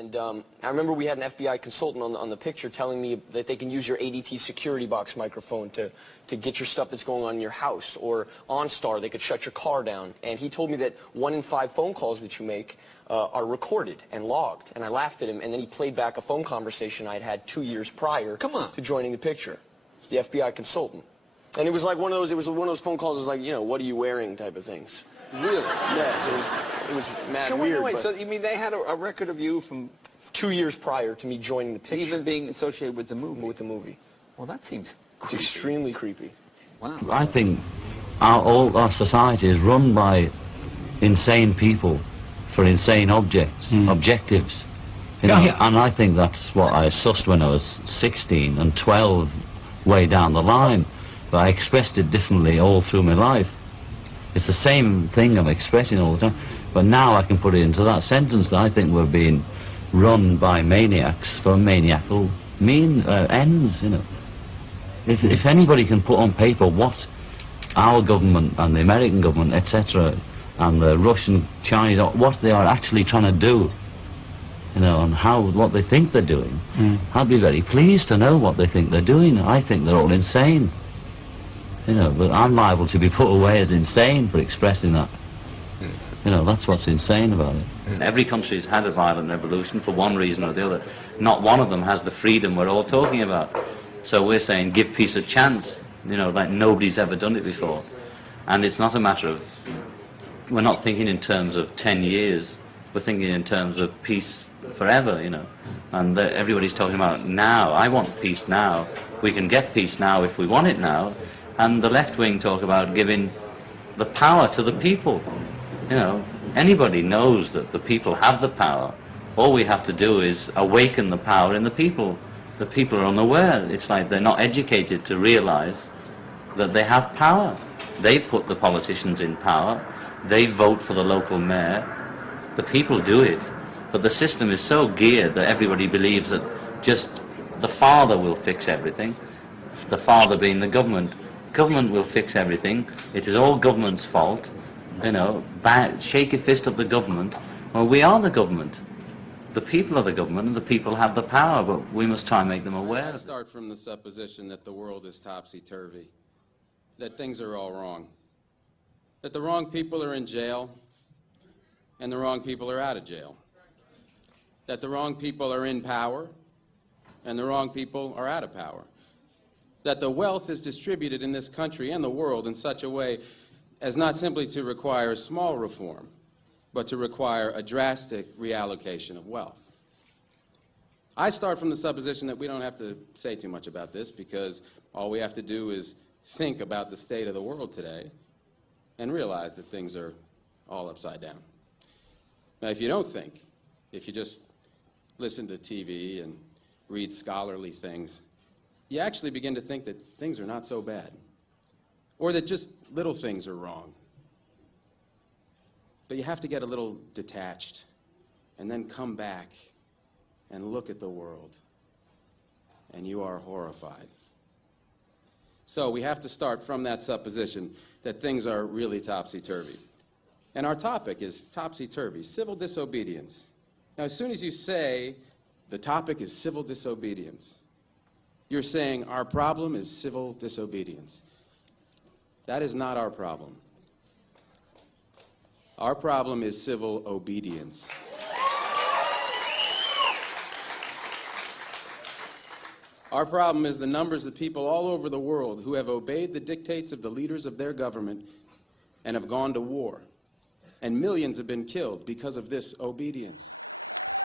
And I remember we had an FBI consultant on the picture telling me that they can use your ADT security box microphone to get your stuff that's going on in your house. Or OnStar, they could shut your car down. And he told me that 1 in 5 phone calls that you make are recorded and logged. And I laughed at him, and then he played back a phone conversation I'd had 2 years prior to joining the picture. The FBI consultant. And it was like one of those phone calls that was like, you know, what are you wearing type of things. Really? Yeah, so it was mad weird. Wait, so you mean they had a record of you from 2 years prior to me joining the picture? Even being associated with the movie? With the movie. Well, that seems creepy. It's extremely creepy. Wow. I think all our society is run by insane people for insane objectives. You know, and I think that's what I sussed when I was 16 and 12 way down the line. But I expressed it differently all through my life. It's the same thing I'm expressing all the time, but now I can put it into that sentence that I think we're being run by maniacs for maniacal ends, you know. If anybody can put on paper what our government and the American government, etc., and the Russian, Chinese, what they are actually trying to do, you know, and what they think they're doing, I'd be very pleased to know what they think they're doing. I think they're all insane. You know, but I'm liable to be put away as insane for expressing that. You know, that's what's insane about it. Every country's had a violent revolution for one reason or the other. Not one of them has the freedom we're all talking about. So we're saying give peace a chance, you know, like nobody's ever done it before. And it's not a matter of, we're not thinking in terms of 10 years, we're thinking in terms of peace forever, you know. And everybody's talking about now. I want peace now. We can get peace now if we want it now. And the left wing talk about giving the power to the people. You know, anybody knows that the people have the power. All we have to do is awaken the power in the people. The people are unaware. It's like they're not educated to realize that they have power. They put the politicians in power. They vote for the local mayor. The people do it. But the system is so geared that everybody believes that just the father will fix everything. The father being the government. Government will fix everything. It is all government's fault. You know, shake a fist at the government. Well, we are the government. The people are the government, and the people have the power, but we must try and make them aware. I start from the supposition that the world is topsy-turvy, that things are all wrong, that the wrong people are in jail, and the wrong people are out of jail, that the wrong people are in power, and the wrong people are out of power, that the wealth is distributed in this country and the world in such a way as not simply to require small reform, but to require a drastic reallocation of wealth. I start from the supposition that we don't have to say too much about this, because all we have to do is think about the state of the world today and realize that things are all upside down. Now, if you don't think, if you just listen to TV and read scholarly things, you actually begin to think that things are not so bad, or that just little things are wrong. But you have to get a little detached and then come back and look at the world, and you are horrified. So we have to start from that supposition that things are really topsy-turvy. And our topic is topsy-turvy, civil disobedience. Now, as soon as you say the topic is civil disobedience, you're saying our problem is civil disobedience. That is not our problem. Our problem is civil obedience. Our problem is the numbers of people all over the world who have obeyed the dictates of the leaders of their government and have gone to war. And millions have been killed because of this obedience.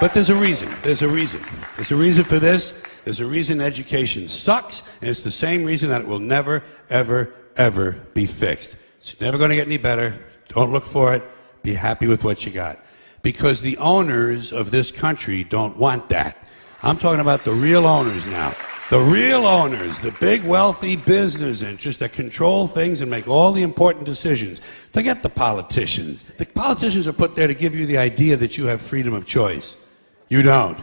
But there's a reason. There's a reason. There's a reason for this. There's a reason education sucks, and it's the same reason that it will never, ever, ever be fixed. It's never going to get any better. Don't look for it. Be happy with what you got. Because the owners of this country don't want that. I'm talking about the real owners now. The real owners, the big wealthy business interests that control things and make all the important decisions. Forget the politicians. The politicians are put there to give you the idea that you have freedom of choice. You don't.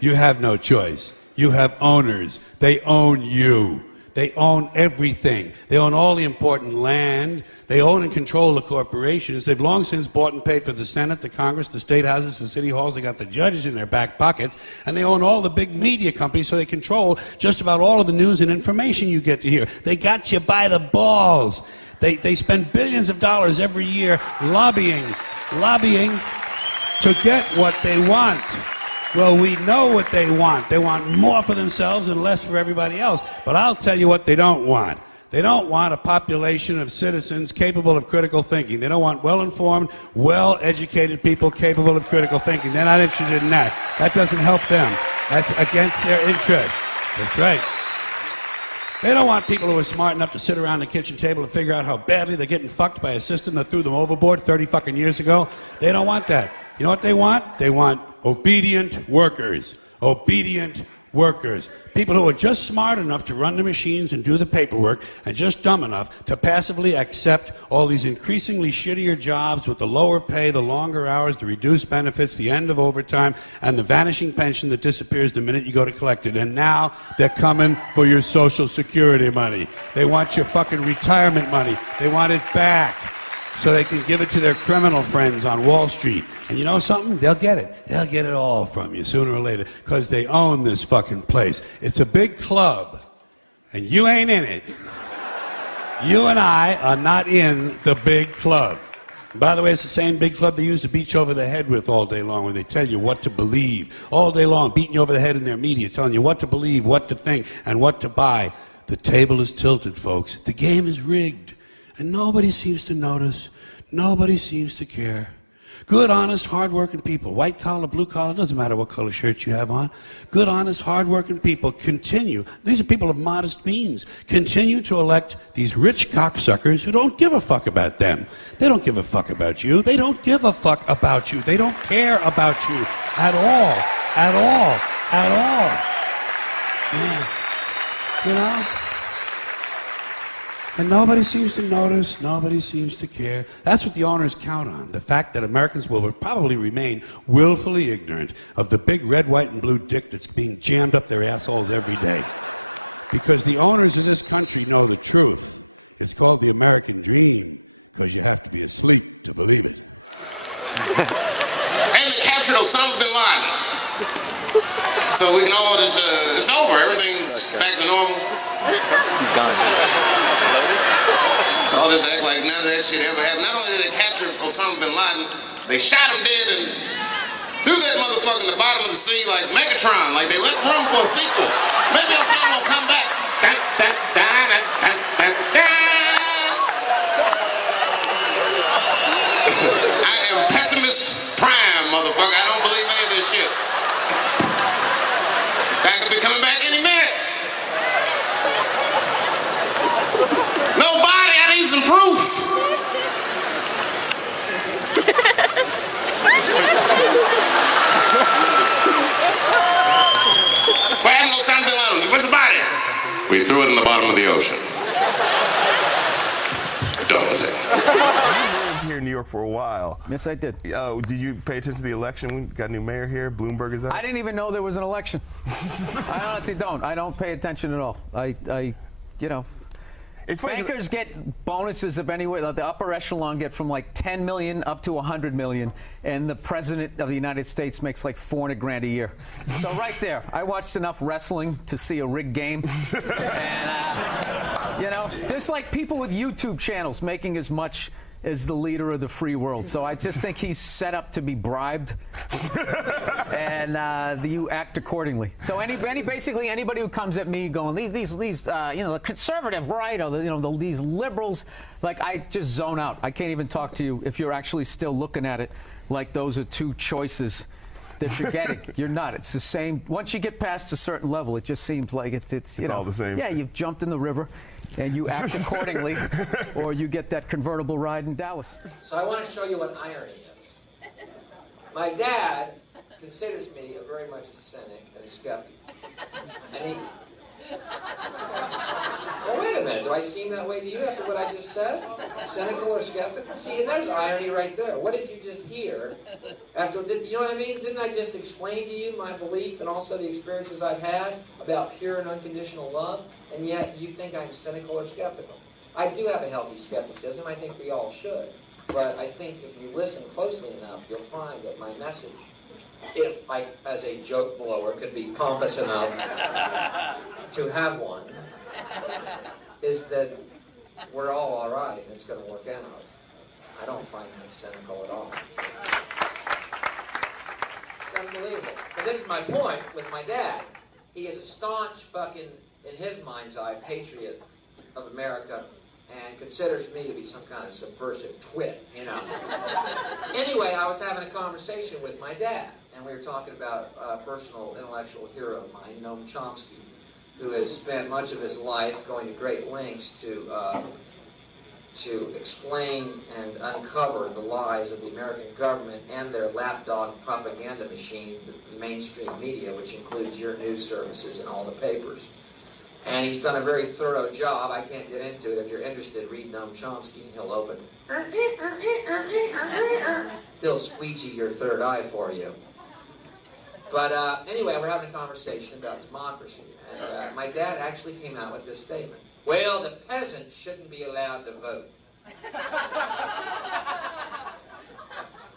You have no choice. You have owners. They own you. They own everything. They own all the important land. They own and control the corporations. They've long since bought and paid for the Senate, the Congress, the state houses, the city halls. They got the judges in their back pockets. And they own all the big media companies, so they control just about all of the news and information you get to hear. They got you by the balls. They spend billions of dollars every year lobbying to get what they want. Well, we know what they want. They want more for themselves and less for everybody else. But I'll tell you what they don't want. They don't want a population of citizens capable of critical thinking. They don't want well-informed, well-educated people capable of critical thinking. They're not interested in that. That doesn't help them. That's against their interest. That's right. They don't want people who are smart enough to sit around the kitchen table and figure out how badly they're getting fucked by a system that threw them overboard 30 fucking years ago. They don't want that. You know what they want? They want obedient workers. Obedient workers. People who are just smart enough to run the machines and do the paperwork and just dumb enough to passively accept all these increasingly shittier jobs with the lower pay, the longer hours, the reduced benefits, the end of overtime, and the vanishing pension that disappears the minute you go to collect it. And now they're coming for your Social Security money. They want your fucking retirement money. They want it back so they can give it to their criminal friends on Wall Street. And you know something? They'll get it. They'll get it all from you sooner or later because they own this fucking place. It's a big club, and you ain't in it. You and I are not in the big club. By the way, it's the same big club they use to beat you over the head with all day long when they tell you what to believe. All day long, beating you over the head in their media, telling you what to believe, what to think, and what to buy. The table is tilted, folks. The game is rigged. And nobody seems to notice. Nobody seems to care. Good, honest, hard-working people, white collar, blue collar, doesn't matter what color shirt you have on. Good, honest, hard-working people continue. These are people of modest means. Continue to elect these rich cocksuckers who don't give a fuck about them. They don't give a fuck about you. They don't give a fuck about you. They don't care about you at all. At all. At all. Yeah. You know? And nobody seems to notice, nobody seems to care. That's what the owners count on, the fact that Americans will probably remain willfully ignorant of the big red, white, and blue dick that's being jammed up their assholes every day. Because the owners of this country know the truth. It's called the American dream, because you have to be asleep to believe it. And they captured Osama bin Laden. So we can all just, it's over, everything's back to normal. He's gone. So all this act like none of that shit ever happened. Not only did they capture Osama bin Laden, they shot him dead and threw that motherfucker in the bottom of the sea like Megatron, like they left room for a sequel. Maybe Osama will come back. I am pessimist prime, motherfucker. I don't believe any of this shit. That could be coming back any minute. Nobody, I need some proof. What happened to Osama bin Laden? Where's the body? We threw it in the bottom of the ocean. Done with it. You lived here in New York for a while. Yes, I did. Oh, did you pay attention to the election? We got a new mayor here. Bloomberg is out. I didn't even know there was an election. I honestly don't. I don't pay attention at all. You know. It's funny Bankers get bonuses of anywhere. The upper echelon get from like 10 million up to 100 million, and the president of the United States makes like 400 grand a year. So right there, I watched enough wrestling to see a rigged game. And, you know, there's like people with YouTube channels making as much as the leader of the free world. So I just think he's set up to be bribed, and you act accordingly. So basically anybody who comes at me going these you know, the conservative right or these liberals, like, I just zone out. I can't even talk to you if you're actually still looking at it like those are two choices that you're getting. You're not. It's the same. Once you get past a certain level, it just seems like it's you know, all the same. Yeah, you've jumped in the river. And you act accordingly, or you get that convertible ride in Dallas. So I want to show you what irony is. My dad considers me very much a cynic and a skeptic. And Well, wait a minute. Do I seem that way to you after what I just said? Cynical or skeptical? See, and there's irony right there. What did you just hear? You know what I mean? Didn't I just explain to you my belief and also the experiences I've had about pure and unconditional love? And yet you think I'm cynical or skeptical. I do have a healthy skepticism. I think we all should. But I think if you listen closely enough, you'll find that my message, if I, as a joke blower, could be pompous enough to have one, is that we're all right and it's going to work out. I don't find that cynical at all. It's unbelievable. But this is my point with my dad. He is a staunch fucking, in his mind's eye, patriot of America and considers me to be some kind of subversive twit, you know. Anyway, I was having a conversation with my dad, and we were talking about a personal intellectual hero of mine, Noam Chomsky, who has spent much of his life going to great lengths to explain and uncover the lies of the American government and their lapdog propaganda machine, the mainstream media, which includes your news services and all the papers. And he's done a very thorough job. I can't get into it. If you're interested, read Noam Chomsky, and he'll open. He'll squeegee your third eye for you. But anyway, we're having a conversation about democracy. And my dad actually came out with this statement. Well, the peasants shouldn't be allowed to vote.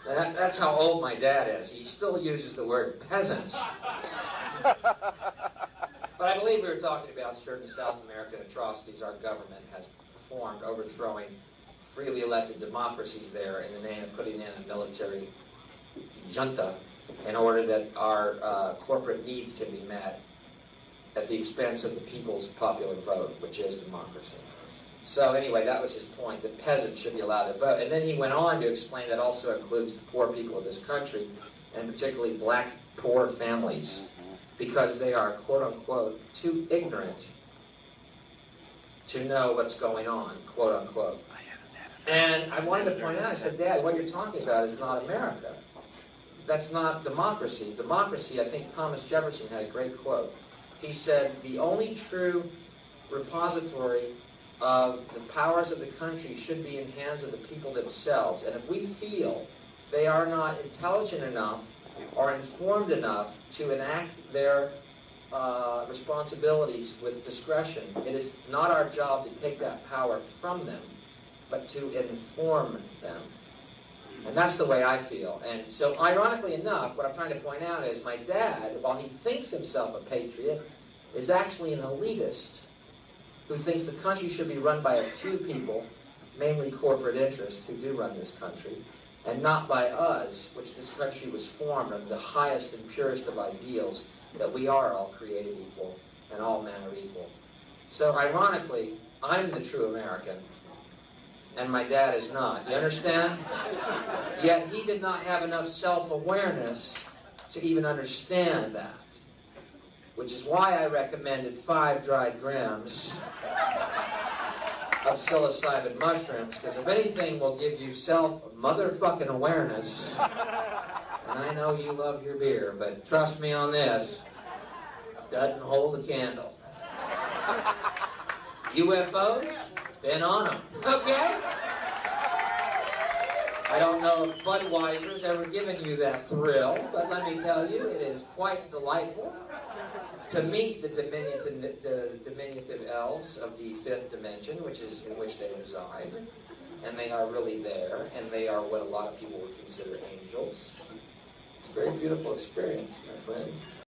That's how old my dad is. He still uses the word peasants. But I believe we were talking about certain South American atrocities our government has performed, overthrowing freely elected democracies there in the name of putting in a military junta in order that our corporate needs can be met at the expense of the people's popular vote, which is democracy. So anyway, that was his point, that peasants should be allowed to vote. And then he went on to explain that also includes the poor people of this country, and particularly black poor families, because they are, quote-unquote, too ignorant to know what's going on, quote-unquote. And I wanted to point out, I said, Dad, what you're talking about is not America. That's not democracy. Democracy, I think Thomas Jefferson had a great quote. He said, the only true repository of the powers of the country should be in hands of the people themselves. And if we feel they are not intelligent enough or informed enough to enact their responsibilities with discretion, it is not our job to take that power from them, but to inform them. And that's the way I feel. And so, ironically enough, what I'm trying to point out is my dad, while he thinks himself a patriot, is actually an elitist who thinks the country should be run by a few people, mainly corporate interests, who do run this country, and not by us, which this country was formed on the highest and purest of ideals, that we are all created equal and all men are equal. So, ironically, I'm the true American, and my dad is not. You understand? Yet he did not have enough self-awareness to even understand that. Which is why I recommended 5 dried grams of psilocybin mushrooms, because if anything will give you self-motherfucking awareness, and I know you love your beer, but trust me on this, doesn't hold a candle. UFOs? Been on them. Okay? I don't know if Budweiser's ever given you that thrill, but let me tell you, it is quite delightful to meet the diminutive elves of the 5th dimension, which is in which they reside. And they are really there, and they are what a lot of people would consider angels. It's a very beautiful experience, my friend.